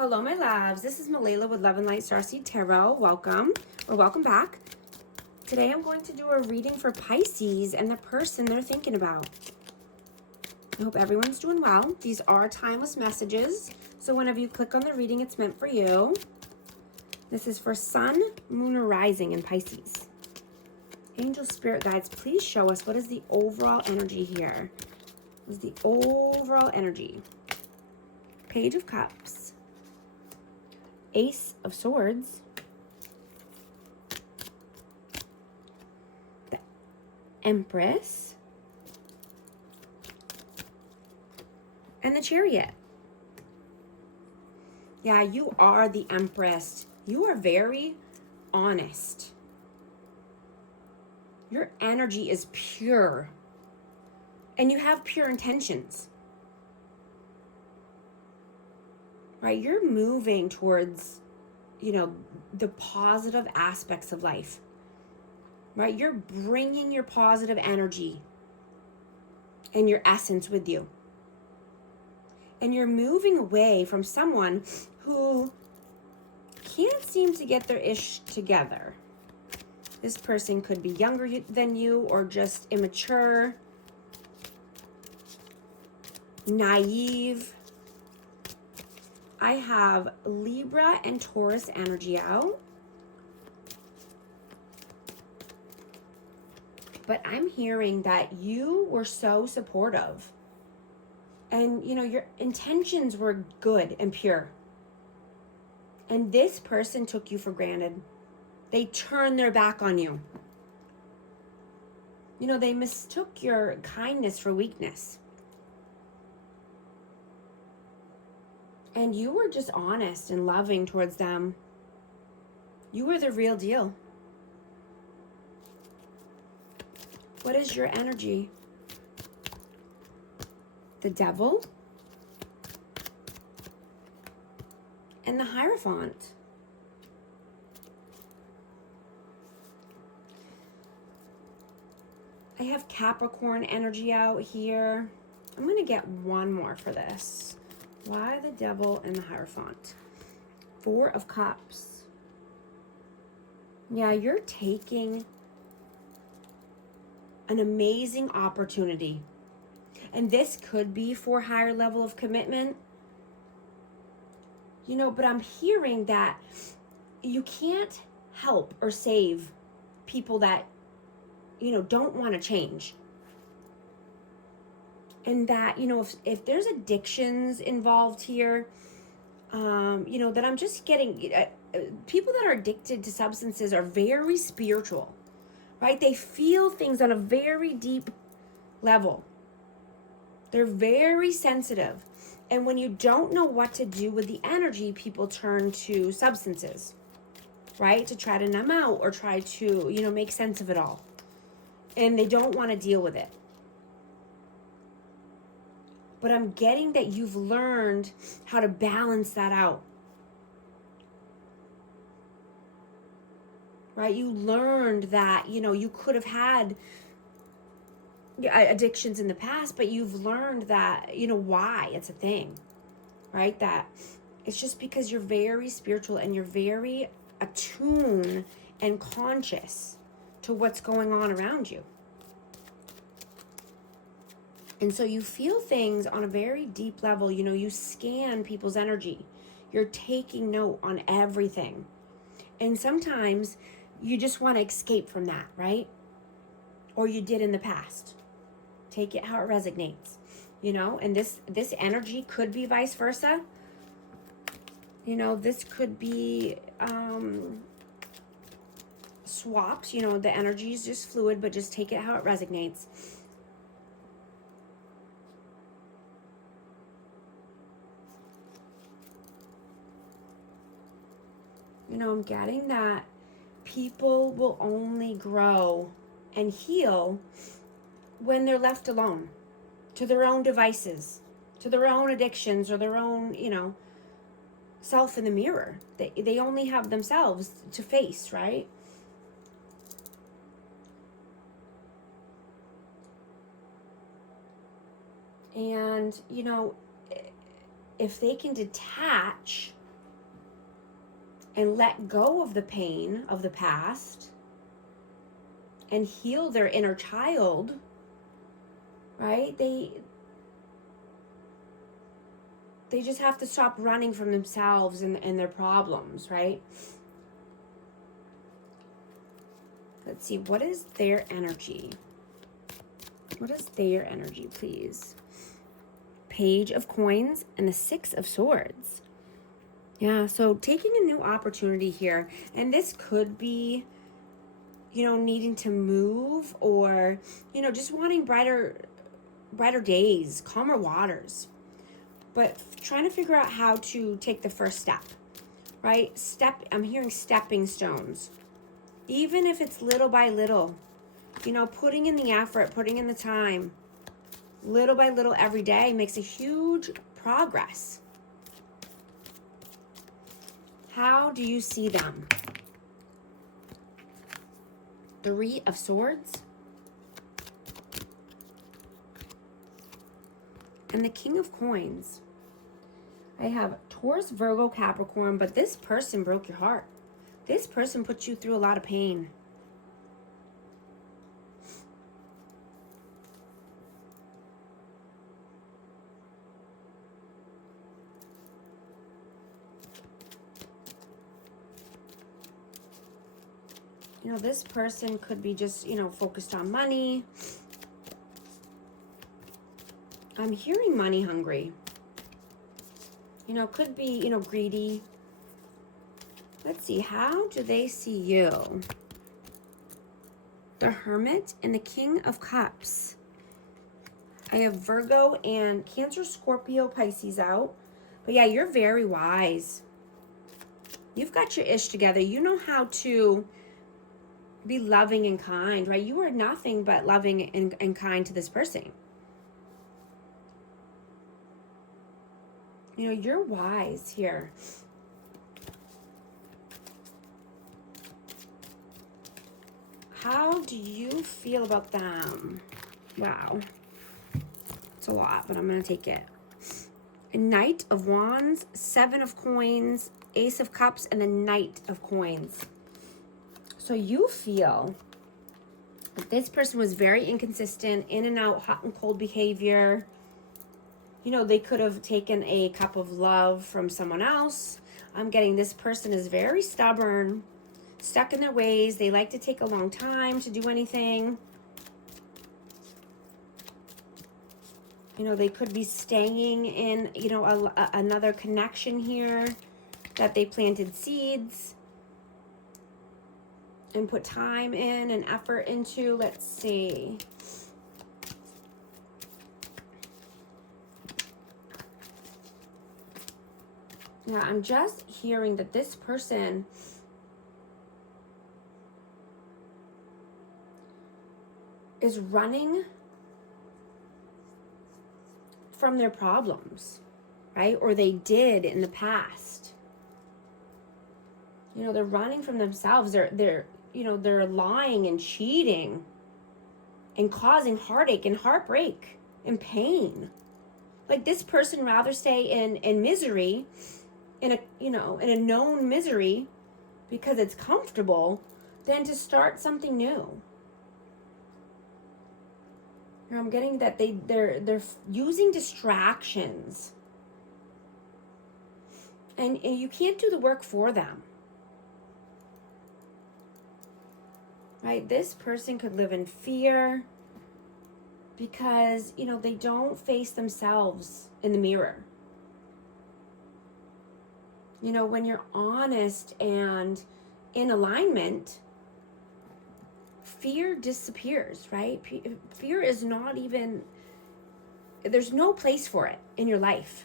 Hello, my loves. This is Malayla with Loveandlightstarseed Tarot. Welcome, or welcome back. Today I'm going to do a reading for Pisces and the person they're thinking about. I hope everyone's doing well. These are timeless messages, so whenever you click on the reading, it's meant for you. This is for Sun, Moon, or Rising in Pisces. Angel Spirit Guides, please show us what is the overall energy here. What is the overall energy? Page of Cups. Ace of Swords. The Empress. And the Chariot. Yeah, you are the Empress. You are very honest. Your energy is pure. And you have pure intentions. Right? You're moving towards, the positive aspects of life. Right? You're bringing your positive energy and your essence with you. And you're moving away from someone who can't seem to get their ish together. This person could be younger than you or just immature, naive. I have Libra and Taurus energy out. But I'm hearing that you were so supportive. And, your intentions were good and pure. And this person took you for granted. They turned their back on you. They mistook your kindness for weakness. And you were just honest and loving towards them. You were the real deal. What is your energy? The Devil and the Hierophant. I have Capricorn energy out here. I'm going to get one more for this. Why the Devil and the Hierophant? Four of Cups. Yeah, you're taking an amazing opportunity. And this could be for a higher level of commitment. But I'm hearing that you can't help or save people that, don't want to change. And that, if there's addictions involved here, that I'm just getting, people that are addicted to substances are very spiritual, right? They feel things on a very deep level. They're very sensitive. And when you don't know what to do with the energy, people turn to substances, right? To try to numb out or try to, make sense of it all. And they don't want to deal with it. But I'm getting that you've learned how to balance that out. Right? You learned that, you could have had addictions in the past, but you've learned that, why it's a thing. Right? That it's just because you're very spiritual and you're very attuned and conscious to what's going on around you. And so you feel things on a very deep level. You scan people's energy. You're taking note on everything. And sometimes you just want to escape from that, right? Or you did in the past. Take it how it resonates, and this energy could be vice versa. This could be swapped. The energy is just fluid, but just take it how it resonates. I'm getting that people will only grow and heal when they're left alone, to their own devices, to their own addictions or their own, self in the mirror. They only have themselves to face, right? And, if they can detach and let go of the pain of the past and heal their inner child, right? They just have to stop running from themselves and their problems, right? Let's see, what is their energy? What is their energy, please? Page of Coins and the Six of Swords. Yeah, so taking a new opportunity here, and this could be, you know, needing to move, or, you know, just wanting brighter days, calmer waters, but trying to figure out how to take the first step, right? I'm hearing stepping stones, even if it's little by little, you know, putting in the effort, putting in the time, little by little every day makes a huge progress. How do you see them? Three of Swords and the King of Coins. I have Taurus, Virgo, Capricorn, but this person broke your heart. This person put you through a lot of pain. You know, this person could be just, you know, focused on money. I'm hearing money hungry. You know, could be, you know, greedy. Let's see, how do they see you? The Hermit and the King of Cups. I have Virgo and Cancer, Scorpio, Pisces out. But yeah, you're very wise. You've got your ish together. You know how to be loving and kind, right? You are nothing but loving and kind to this person. You know, you're wise here. How do you feel about them? Wow. It's a lot, but I'm going to take it. A Knight of Wands, Seven of Coins, Ace of Cups, and the Knight of Coins. So you feel that this person was very inconsistent, in and out, hot and cold behavior. You know, they could have taken a cup of love from someone else. I'm getting this person is very stubborn, stuck in their ways. They like to take a long time to do anything. You know, they could be staying in, you know, another connection here that they planted seeds and put time in and effort into. Let's see. Yeah, I'm just hearing that this person is running from their problems, right? Or they did in the past. You know, they're running from themselves. They're you know, they're lying and cheating and causing heartache and heartbreak and pain. Like, this person rather stay in misery, in a, you know, in a known misery because it's comfortable, than to start something new. You know, I'm getting that they're using distractions, and you can't do the work for them. Right? This person could live in fear because, you know, they don't face themselves in the mirror. You know, when you're honest and in alignment, fear disappears, right? Fear is not even, there's no place for it in your life.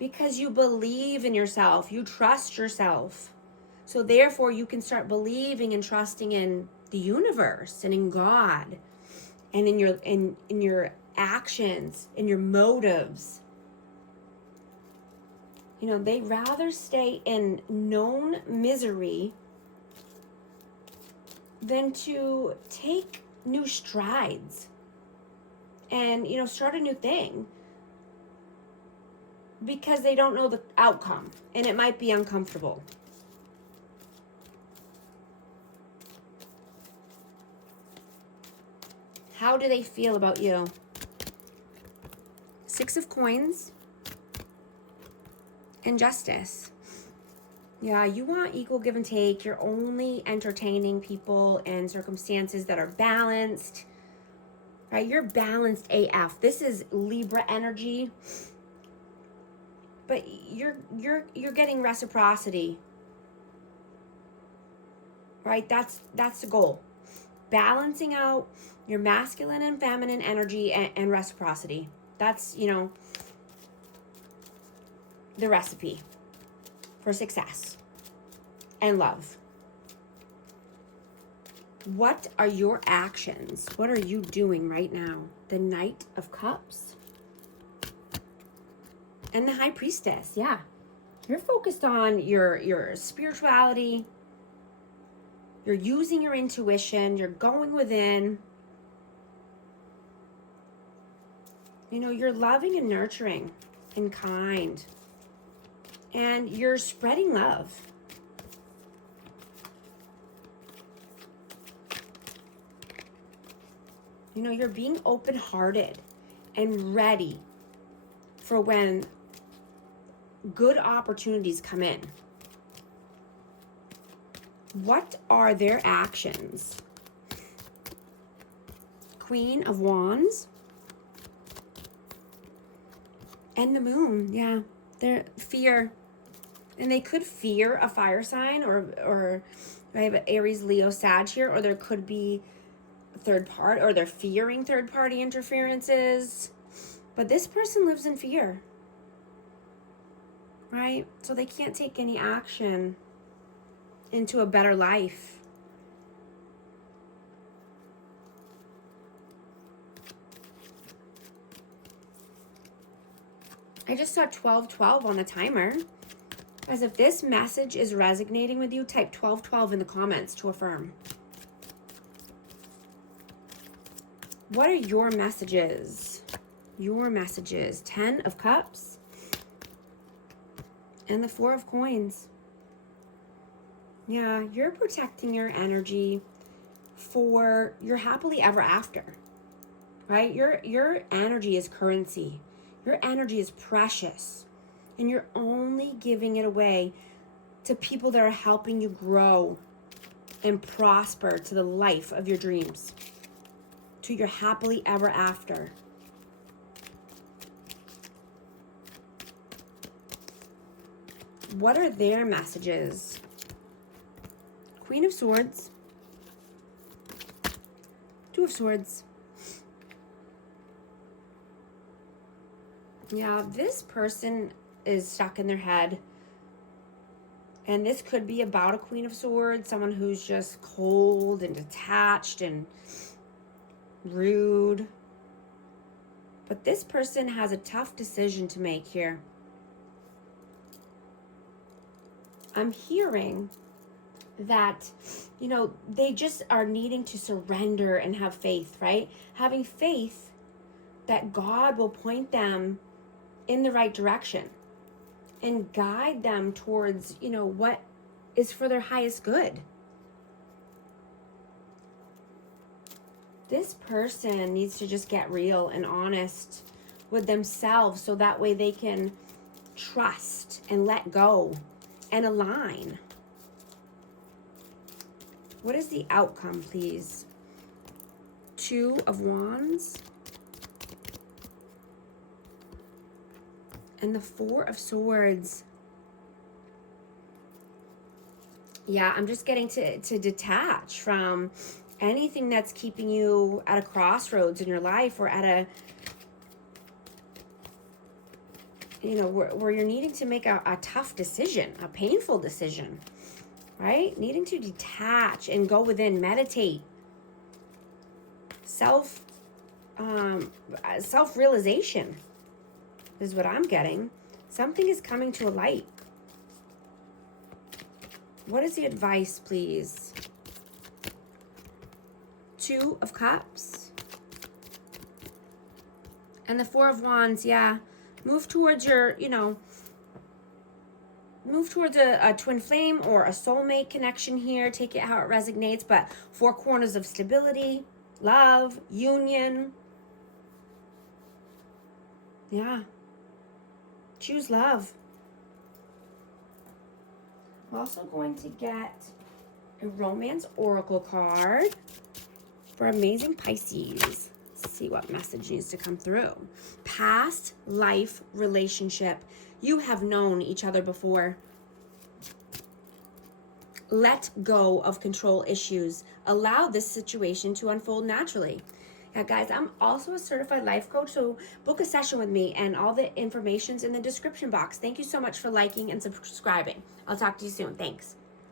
Because you believe in yourself, you trust yourself. So therefore you can start believing and trusting in the universe and in God and in your actions, in your motives. You know, they rather stay in known misery than to take new strides and, you know, start a new thing. because they don't know the outcome, and it might be uncomfortable. How do they feel about you? Six of Coins and Justice. Yeah, you want equal give and take. You're only entertaining people and circumstances that are balanced, right? You're balanced AF. This is Libra energy, but you're getting reciprocity, right? That's the goal. Balancing out your masculine and feminine energy and reciprocity. That's, you know, the recipe for success and love. What are your actions? What are you doing right now? The Knight of Cups and the High Priestess. Yeah, you're focused on your spirituality. You're using your intuition. You're going within. You know, you're loving and nurturing and kind. And you're spreading love. You know, you're being open-hearted and ready for when good opportunities come in. What are their actions? Queen of Wands and the Moon. Yeah, they're fear. And they could fear a fire sign, or I have Aries, Leo, Sag here, or there could be third party, or they're fearing third party interferences. But this person lives in fear, right? So they can't take any action into a better life. I just saw 1212 on the timer. As if this message is resonating with you, type 1212 in the comments to affirm. What are your messages? Your messages. 10 of Cups and the 4 of Coins. Yeah, you're protecting your energy for your happily ever after, right? Your energy is currency. Your energy is precious. And you're only giving it away to people that are helping you grow and prosper to the life of your dreams, to your happily ever after. What are their messages? Queen of Swords, Two of Swords. Yeah, this person is stuck in their head. And this could be about a Queen of Swords, someone who's just cold and detached and rude. But this person has a tough decision to make here. I'm hearing that, you know, they just are needing to surrender and have faith, right? Having faith that God will point them in the right direction and guide them towards, you know, what is for their highest good. This person needs to just get real and honest with themselves so that way they can trust and let go and align. What is the outcome, please? 2 of Wands and the 4 of Swords. Yeah, I'm just getting to detach from anything that's keeping you at a crossroads in your life, or at a, you know, where you're needing to make a tough decision, a painful decision, right? Needing to detach and go within, meditate, self-realization is what I'm getting. Something is coming to a light. What is the advice, please? 2 of Cups and the 4 of Wands. Yeah, Move towards your, move towards a twin flame or a soulmate connection here. Take it how it resonates, but 4 corners of stability, love, union. Yeah. Choose love. I'm also going to get a romance oracle card for amazing Pisces. Let's see what message needs to come through. Past life relationship. You have known each other before. Let go of control issues. Allow this situation to unfold naturally. Now, guys, I'm also a certified life coach, so book a session with me, and all the information's in the description box. Thank you so much for liking and subscribing. I'll talk to you soon. Thanks.